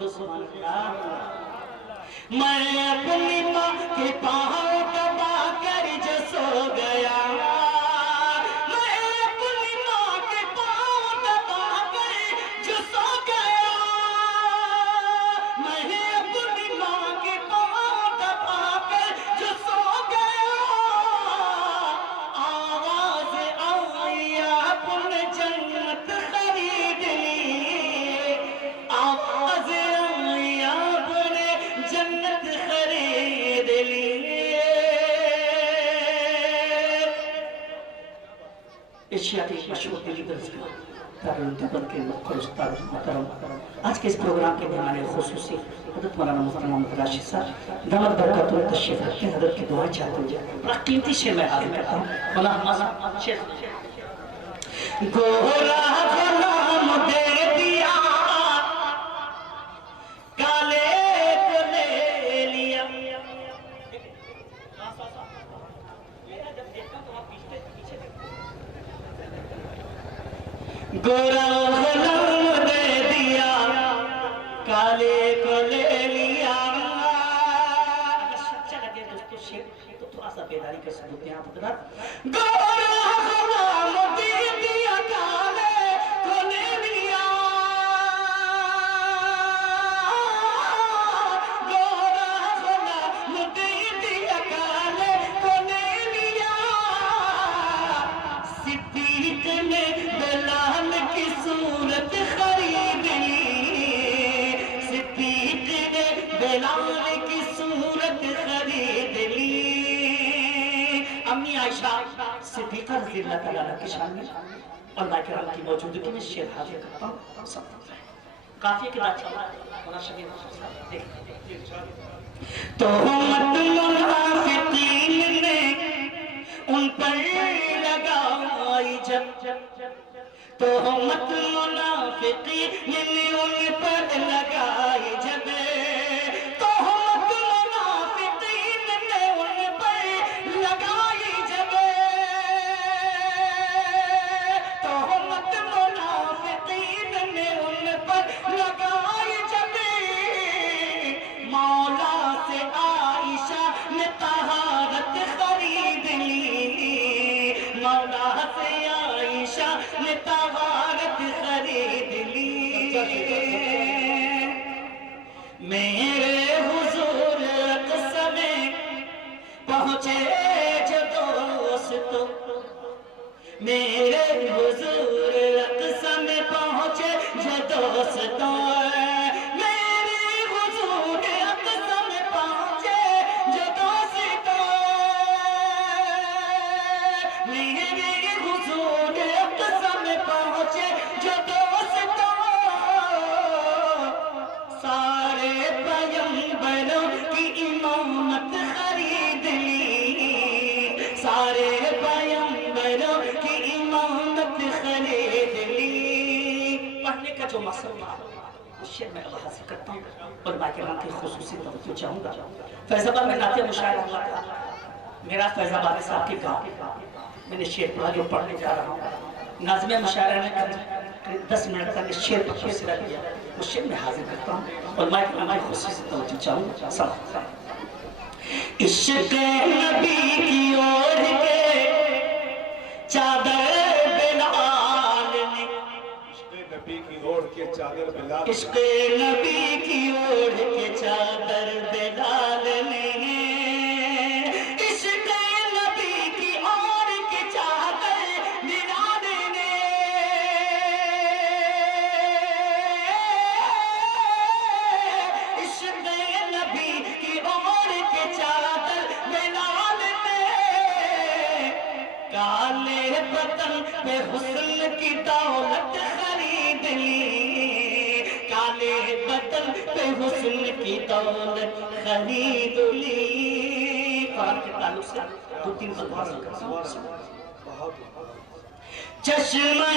دو سبحان اللہ میں اپنی ماں کے پاؤں دبا کر جو سو گیا میں اپنی ماں کے پاؤں دبا کر جو سو گیا میں اپنی ماں کے پاؤں دبا کر جو سو گیا آواز آئی اپنے جنت خرید لی آواز آئی اپنے جنت خرید لی ایشیا کے مشہور دلی درسگاہ دارالعلوم دیوبند کے مقر استاد محترم آج کے اس پروگرام کے مہمان خصوصی حضرت مولانا محترم محمد راشد صاحب دامت برکاتہ تشریف رکھتے ہیں حضرت کی دعائیں چاہتے ہیں بڑا قیمتی شعر میں حاضر کرتا ہوں مولانا شعر گورا غلام دے دیا کالے کو لے لیا گورا غلام دے دیا کالے کو لے لیا اگر سچا لگے دوستو شعر تو تھوڑا سا بیداری کا ثبوت یہاں حضرات گورا غلام دے دیا کالے کو لے لیا گورا غلام دے دیا کالے کو لے لیا صدیق نے بلال کی صورت خرید لی صدیق نے بلال کی صورت خرید لی امی عائشہ صدیقہ رضی اللہ تعالیٰ عنہ کی شان میں اللہ کرام کی موجودگی میں شعر حاضر کرتا ہوں سب کافی کے بعد چلا مولانا شبیر صاحب دیکھ تہمت منافقین نے ان پر لگائی جب تہمت منافقین نے ان پر لگائی جب تہمت منافقین نے ان پر لگائی جب تہمت منافقین نے ان پر لگائی جب مولا سے عائشہ نے طہارت خرید لی مولا سے عائشہ نے طہارت خرید لی میرے حضور اقصی میں پہنچے جو دوستو میرے حضور اقصی میں پہنچے جو دوستو میرے حضور اقصی میں پہنچے جو دوستو میرے حضور اقصی میں پہنچے جو دوستو سارے پیغمبروں کی امامت خرید لی سارے پیغمبروں کی امامت خرید لی پڑھنے کا جو مقصد تھا اس شعر میں اللہ حاصل کرتا ہوں علماء کرام کی خصوصی توجہ چاہوں گا فیض آباد میں نعتیہ مشاعرہ ہوا تھا میرا فیض آباد صاحب کے گاؤں میں نے شعر پڑھا جو پڑھنے جا رہا ہوں ناظم مشاعرہ نے 10 منٹ تک شعر پر فیصلہ کیا اس شعر میں حاضر کرتا ہوں علماء کرام کی خصوصی توجہ چاہوں گا سلام عشق نبی کی اوڑھ کے چادر بلال نے عشق نبی کی اوڑھ کے چادر بلال عشق نبی کی اوڑھ کے چادر بلال نے عشق نبی کی اوڑھ کے چادر بلال نے عشق نبی کی اوڑھ کے چادر بلال نے کالے بدن پہ حسن کی دولت خرید لی کالے بدن پہ حسن کی دولت خرید لی قرآن کے تعلق سے 2-3 الفاظ کرتا ہوں چشمہ